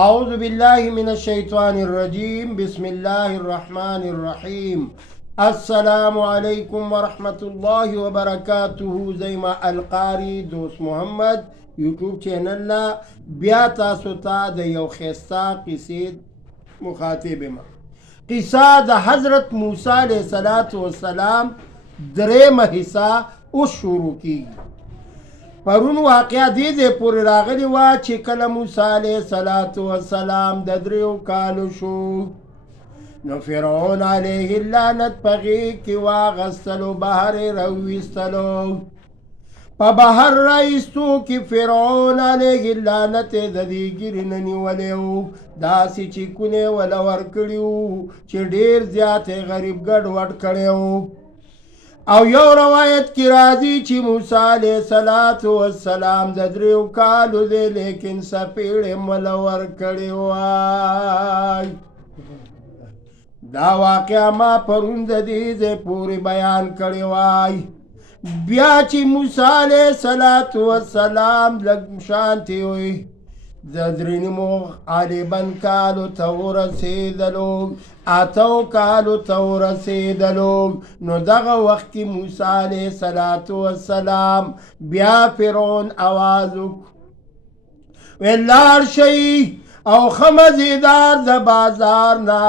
أعوذ بالله من الشيطان الرجيم بسم الله الرحمن الرحيم السلام عليكم ورحمة الله وبركاته زي ما القاري دوست محمد يوتيوب چینل نا بیا تاسو ته د یو خسته قصې مخاطب ما قصه د حضرت موسی علیه السلام درېمه حصہ اوس شروع کیږي. پرون واقعا دې پورې راغلی وه چې کله موسی علیه السلام د 3 کالو شو نو فرعون علیه اللعنت په غېږ کې واغستلو بهر یې راویستلو. په بهر رایستو کې فرعون علیه اللعنت د دې ګیرې نه نیولی و، داسې چیکونه یې وله ورکړي وو چې ډېر زیات یې غریب ګډوډ کړی و. او یو روایت کی راځي چې موسی علیه السلام د 3 کالو دی لیکن سپېړې مله ورکړې وای. دا واقعه ما پرون د دې ځای پورې بیان کړې وای. بیا چې موسی علیه السلام لږ شانتې وی د 3 غالبا کالو ته ورسېدلو، 8 کالو ته ورسېدلو. نو دغه وخت کې موسی علیه السلام بیا فرعون اواز وکړ ویل لاړ شئ او ښه مزېدار د بازار نه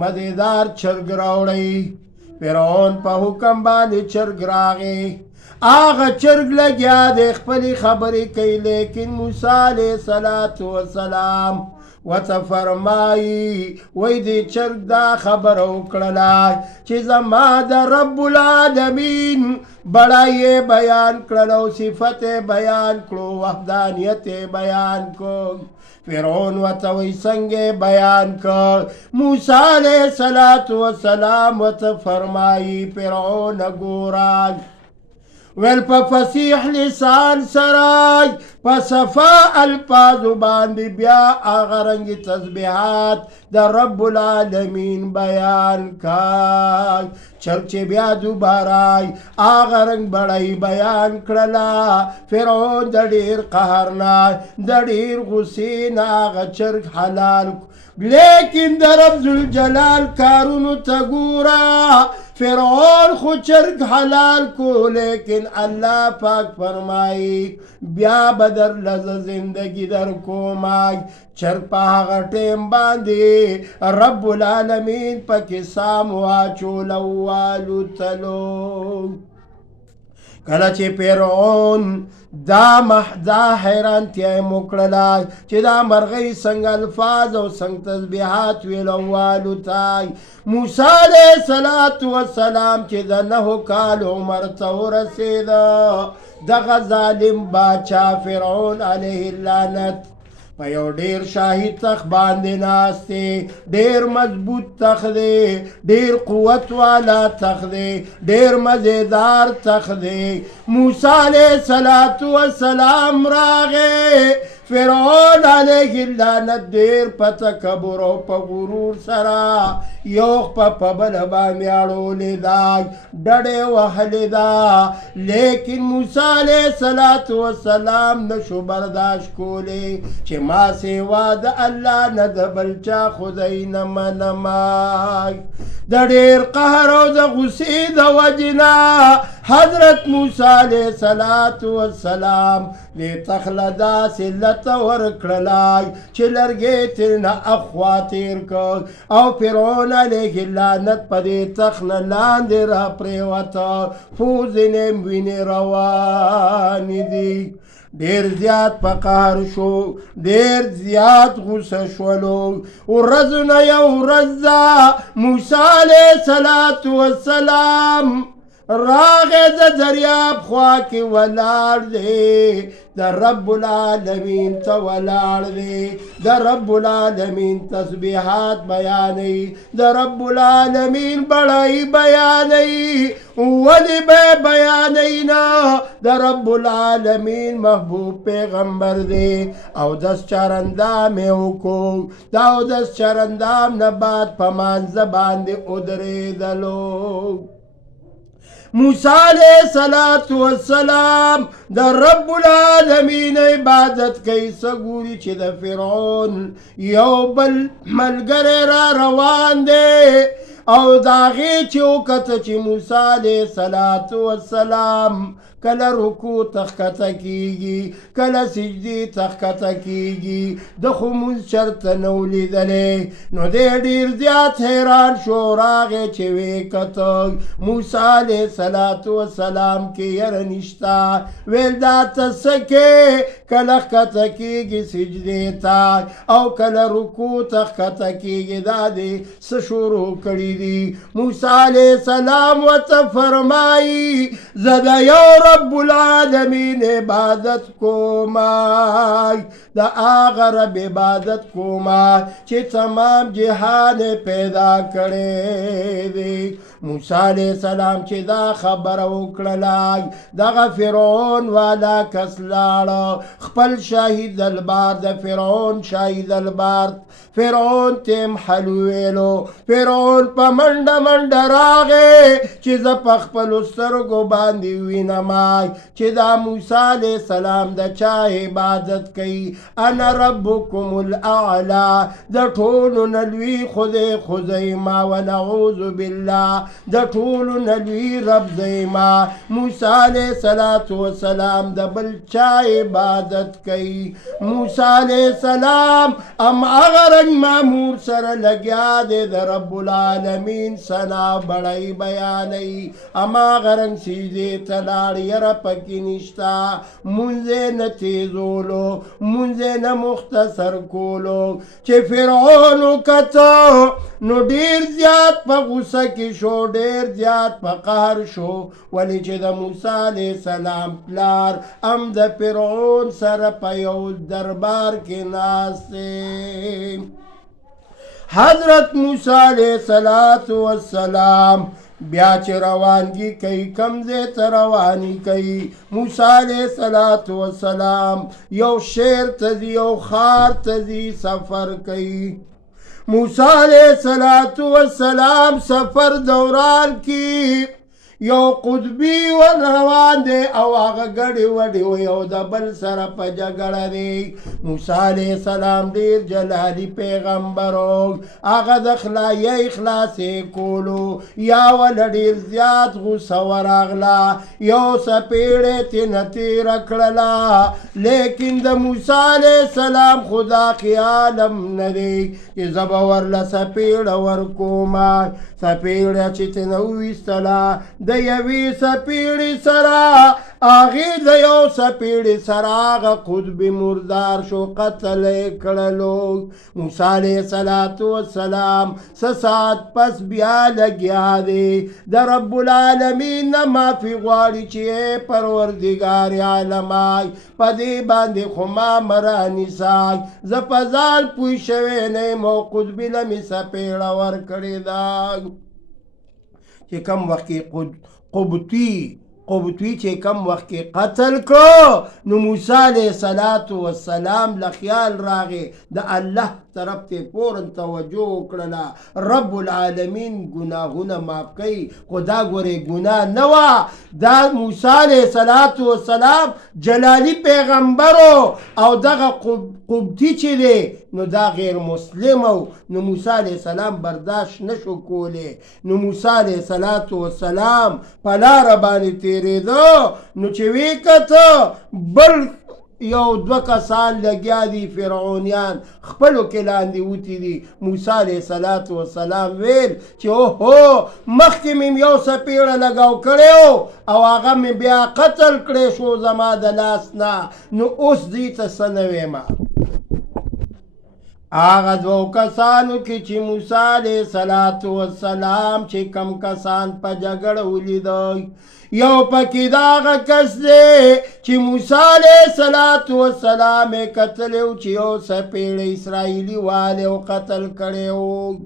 مزېدار چرګ راوړئ. فرعون په حکم باندې چرګ راغی. آغا چرګ لګیا د خپلې خبرې کوي، لیکن موسی علیه السلام ورته فرمایي وی دې چرګ دا خبره وکړله چې زما د رب العالمین بړایې بیان کړل او صفت بیان کړو، وحدانیت بیان کړو. فرعون ورته وی څنګه بیان کړ؟ موسی علیه السلام ورته فرمایي فرعون ګوره ویل په فصیح لسان سرای په صفا الفاظو باندې بیا هغه رنګې تسبیحات د رب العالمین بیان کړ. چرګ چې بیا دوباره هغه رنګ بړی بیان کړله. فرعون د ډېر قهر نه د ډېر غصې نه هغه چرګ حلال لیکن د رب ذوالجلال کارونو ته ګوره. فرعون خو چرګ حلال کو، لیکن الله پاک فرمایی بیا به درله زه زندګي در کومای. چرګ په هغه ټیم باندې رب العالمین پکې سام واچول او والوتلو. کله چې فرعون دا حیرانتیا یې وکړله چې دا مرغۍ څنګه الفاظ او څنګه تسبیحات ویل او والوتای. موسی علیه السلام چې د 9 کالو عمر ته ورسېده، دغه ظالم باچا فرعون علیه اللعنت په یو ډېر شاهي تخت باندې ناست دی. ډېر مضبوط تخت دی، ډېر قوت والا تخت دی، ډېر مزېدار تخت دی. موسی علیه السلام راغی. فرعون علیه اللعنت ډېر په تکبر او په غرور سره یو خپه په بله باندې اړولې ده، ډډې وهلې ده. لیکن موسی علیه السلام نشو برداشت کولی چې ما سوا د الله نه د بل چا خدای نه منمای. د ډېر قهر او د غصې د وجې نه حضرت موسی علیه السلام دې تخله داسې لته ورکړلی چې لرګی ترېنه اخوا تېر کړ او فرعون علیه اللعنت په دې تخت نه لاندې را پرېوته. پوزې نه وینې روانې دي. ډېر زیات په قهر شو، ډېر زیات غوسه شولو. ورځونه یو ورځ ده موسی علیه السلام راغې د دریاب خوا کې ولاړ دی، د رب العالمین ته ولاړ دی. د رب العالمین تسبیحات بیانوي، د رب العالمین بړی بیانوي. ولې به بیانوي نه؟ د رب العالمین محبوب پیغمبر دی. اودس چارندام یې وکړو، د اودس چارندام نه بعد په مانځه باندې ودرېدلو. موسی علیہ السلام د رب العالمین عبادت کوي سګوري چې د فرعون یو بل ملګری را روان دی او داغه چې وکته چې موسی علیہ السلام کله رکوع تخکته کیږي کله سجدي تخکته کیږي د خمول چرته نو لیدلې نو دې ډیر زیات حیران شو راغې چې وې کته موسی علیہ السلام کې ير نشتا ویل دا تسکه کله کته کیږي سجدي تا او کله رکوع تخکته کیږي دا دې س شروع کړی دي موسی علیہ السلام وت فرمایي زدا یو رب العالمین عبادت کوما دا آغا رب عبادت کوما چې تمام جهان پیدا کړي دي موسی علیہ السلام چې دا خبر وکړلای دغه فرعون والا کس لاړ خپل شاهي دربار د فرعون شاهي دربار فرعون تیم حلویلو فرعون په منډه منډه راغې چې زه په خپلو سترګو باندې وینمای چې دا موسی علیہ السلام د چا عبادت کوي انا ربکم الاعلی د ټولو نه لوی خدای خزیما ونعوذ بالله د ټولو نه لوی رب زیما موسی علیہ السلام د بل چا عبادت کوي موسی علیہ السلام ام اگر مامور سره لګیا دی د رب العالمین ثنا بړی بیانوي اما غرنګ سیدې ته لاړ یره پکې نشتا مونځې نه تیزولو مونځې نه مختصر کولو چې فرعون وکته نو ډیر زیات په غوسه کې شو ډیر زیات په قهر شو ولې چې د موسی علیہ السلام پلار ام د فرعون سره په یو دربار کې ناست دی حضرت موسی علیہ السلام بیا چې روانګي کوي کمزې ته رواني کوي موسی علیہ السلام یو شهر ته ځي یو ښار ته ځي سفر کوي موسی علیہ السلام سفر دوران کی یو قطبی و روان دی او هغه ګډې وډې و یو د بل سره په جګړه دی موسی علیہ السلام ډېر جلالي پیغمبر و هغه د خلایې خلاصې کولو یا ول ډېر زیات غوسه ورغله یو څپېړې تېنه تېره کړله لیکن د موسی علیہ السلام خدا خیالم نه دی چې زه به ورله څپېړه ورکومه څپېړه چې تېنه وویستله د یوې څپېړې سره هغې د یو څپېړې سره هغه قطب مردار شو قتل یې کړلو موسی علیہ السلام څه ساعت پس بیا لګیا دی د رب العالمین نه معافي غواړي چې پروردګار عالمای په دې باندې خو ما مه رانیسای زه په ځان پوه شوی نه یم او قطبي له مې څپېړه ورکړې ده چې کم وخت کې قبطي چې کم وخت کې قتل کړو نو موسی علیہ السلام له خیال راغې د الله طرف ته فوراً توجه وکړله رب العالمین ګناهونه معاف کوي خو دا ګورې ګناه نه وه دا موسی علیہ السلام جلالی پیغمبر او دغه قبطي چې دی نو دا غیر مسلم نو موسی علیہ السلام برداشت نشو کولی نو موسی علیہ السلام په لاره باندې تېرېده نو چې ویې کته بل یو دوه کسان لګیا دي فرعونیان خپلو کې لاندې وتي دي موسی علیہ السلام ویل چې اوهو مخکې مې یو څپېړه لګاو کړی او هغه مې بیا قتل کړی شو زما د لاس نه نو اوس دې ته څه نه ویمه هغه دوو کسانو کې چې موسی علیہ السلام چې کم کسان په جګړه ولیدی یو پکې دغه کس دی چې موسی علیہ السلام یې کتلی و چې یو څپېړه اسرائیلي والی او قتل کړی و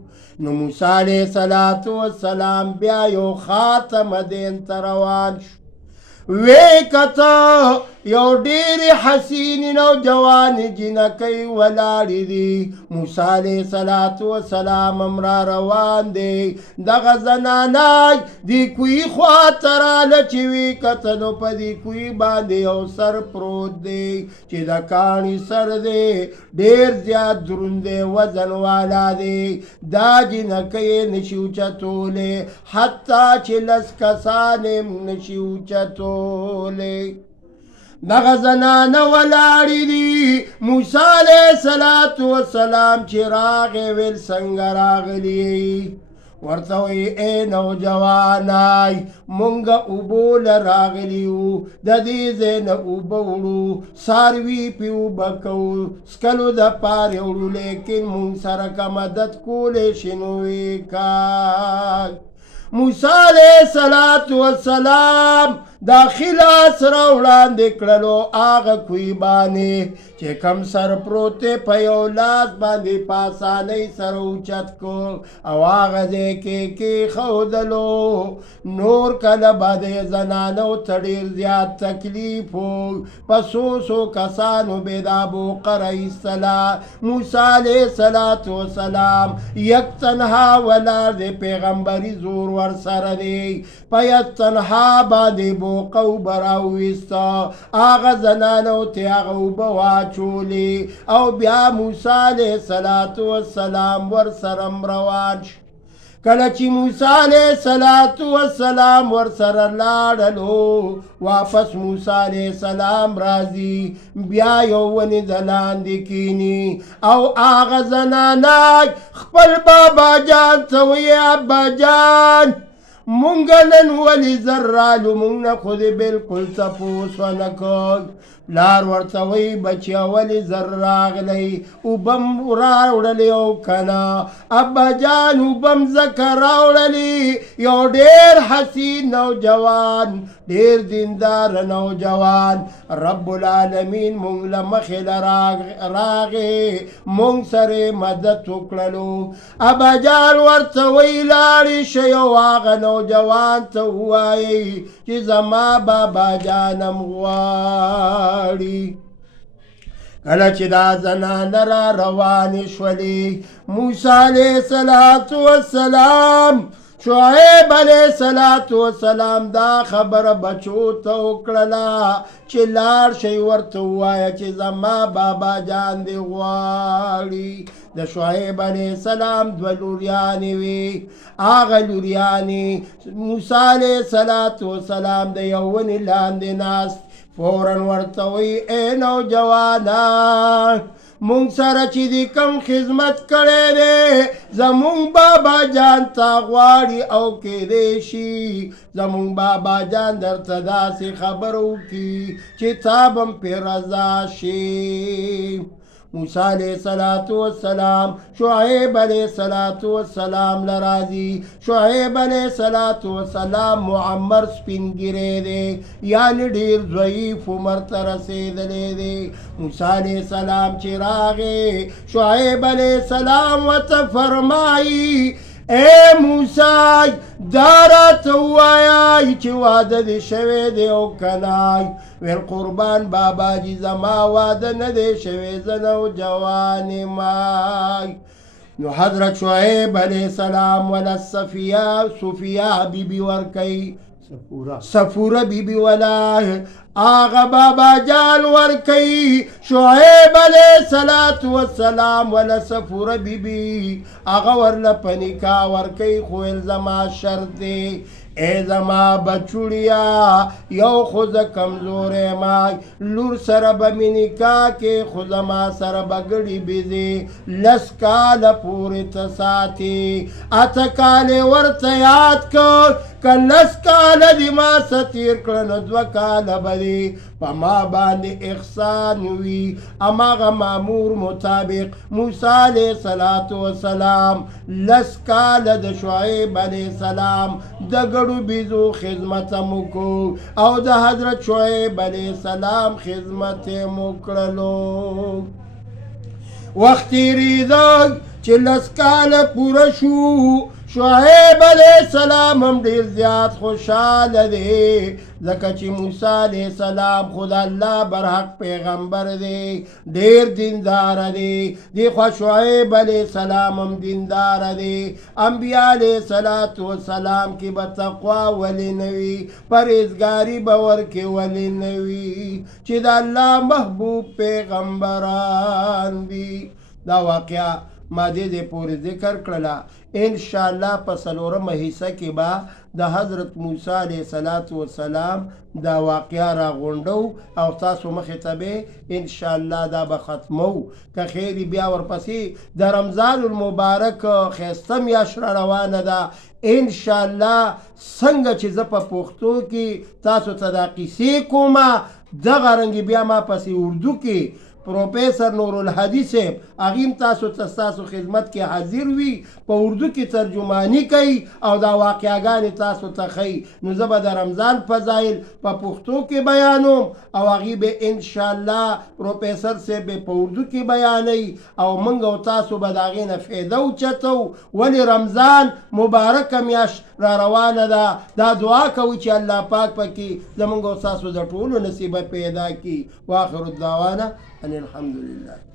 نو موسی علیہ السلام بیا یو ښار ته مدین ته روان شو وی کته یو ډېرې حسینې نوجوانې جنکۍ ولاړې دي. موسی علیه السلام هم را روان دی. دغه زنانای دې کوهي خواته راله چې ویې کته نو په دې کوهي باندې یو سر پروت دی چې د کاڼي سر دی، ډېر زیات دروند دی، وزن والا دی. دا جنکۍ یې نشي اوچتولی، حتی چې 10 کسان هم نشي اوچتولی. دغه زنانه ولاړې دي. موسی علیه السلام چې راغی ویل څنګه راغلي؟ ورته وایي ای نوجوانای مونږه اوبو له راغلي یو، د دې ځای نه اوبه وړو، څاروي پې اوبه کوو، څکلو دپارې وړو، لیکن مونږ سره که مدد کولی شي نو ویې کا. موسی علیه السلام داخله سره وړاندې کړلو هغه کوهي باندې چې کم سر پروت دی، په یو لاس باندې په اسانۍ سره اوچت کړ او هغه ځای کې کېښودلو. نور کله به د زنانو ته ډېر زیات تکلیف و، په څو کسانو به دا بوقه راایستله. موسی علیه السلام یک تنها ولاړ دی، پیغمبري زور ورسره دی، په یک تنها باندې بوقه اوبه راوویسته، هغه زنانو ته هغه اوبه واچولې او بیا موسی علیه السلام ورسره روان شو. کله چې موسی علیه السلام ورسره لاړلو، واپس موسی علیه السلام راځي، بیا یو ونې د لاندې کیني او هغه زنانه خپل بابا جان ته وایي ابا جان مونږ نن ولې زر رالو، مونږ نه خو دې بلکل تپوس ونه کړ. پلار ورته وایي بچیه ولې زر راغلی، اوبه م راوړلې او که نه؟ ابا جان اوبه م ځکه راوړلې، یو ډېر حسین نوجوان، ډېر دینداره نوجوان رب العالمین مونږ له مخې له راغې، مونږ سره مدد وکړلو. ابا جان ورته وایي لاړې شئ او هغه نوجوان ته ووایئ چې زما بابا جانم غواړي. کله چې دا زنانه را روانې شولې، موسی علیه السلام شعیب علیه السلام دا خبره بچو ته وکړله چې لاړ شئ ورته ووایه چې زما بابا جان دې غواړي. د شعیب علیه السلام 2 لوریانې وې. هغه لوریانې موسی علیه السلام د یو ونې لاندې ناست، فوراً ورته وایي ای نوجوانا مونږ سره چې دې کم خدمت کړی دی زمونږ بابا جان تا غواړي او کیدی شي زمونږ بابا جان درته داسې خبر وکړي چې تا به م پرې رضا شي. موسی علیه السلام شعیب علیه السلام لراځي. شعیب علیه السلام معمر سپین ګیری دی، یعنې ډېر ضعیف عمر ته رسېدلی دی. موسی علیه السلام چې راغی، شعیب علیه السلام ورته فرمایي اے موسی دا راته ووایه چې واده دې شوی دی او که نه؟ ویل قربان بابا جي زما واده نه دی شوی، زه نوجوان یم. نو حضرت شعیب علیه السلام ولا صفیه بیبي ورکوي، صفوره بیبي ولا آغا بابا جان ورکی. شعیب علیہ السلام ولا صفوره بیبي آغا ورله په نکاح ورکی، خو زما شرط دی ای زما بچوړیا یو خو زه کمزوری ما، لور سره به مې نکاح کې خو زما سره به ګډې بېزې 10 کاله پورې ته ساتې. 8 کالې ورته یاد کړ، که 10 کاله دې ما څه تېر کړه نو 2 کاله به دې په ما باندې احسان وي. هماغه مامور مطابق موسی علیه السلام 10 کاله د شعیب علیه السلام د ګډو بیزو خدمت هم وکړو او د حضرت شعیب علیه السلام خدمت یې وکړلو. وخت تېرېده چې 10 کاله پوره شو، شعیب علیہ السلام هم ډیر زیات خوشحاله دی ځکه چې موسی علیہ السلام خود الله برحق پیغمبر دی ډیر دیندار دی دی خوا شعیب علیہ السلام هم دیندار دی انبیاء علیہ السلام کی به تقوا ولی نوی پرهیزګاری به ورکې ولی نوی چې د الله محبوب پیغمبران دی دا واقعا ما دې پورې ذکر کړله انشاءالله په څلورمه حصه کې به د حضرت موسی علیه السلام دا واقعه راغونډو او تاسو مخې ته به انشاءالله دا به ختمو که خیر بیا ورپسې د رمضان المبارک ښایسته میاشت را روانه ده انشاءالله څنګه چې زه په پښتو کې تاسو ته دا قیسې کومه دغه رنګې بیا ما پسې اردو کې پروفیسر نورالهادي صاحب هغه تاسو خدمت کې حاضر وي په اردو کې ترجمانی کوي او دا واقعاګانې تاسو ته ښیي نو زه به د رمضان فضایل په پښتو کې بیانوم او هغې به انشاءالله پروفیسر صاحب په اردو کې بیانوي او موږ او تاسو به د هغې نه فایده اوچتو ولې رمضان مبارکه میاشت را روانه ده دا دعا کوي چې الله پاک پکې زموږ او تاسو د ټولو نصیبه پیدا کړي واخر الدعوانا ان الحمد لله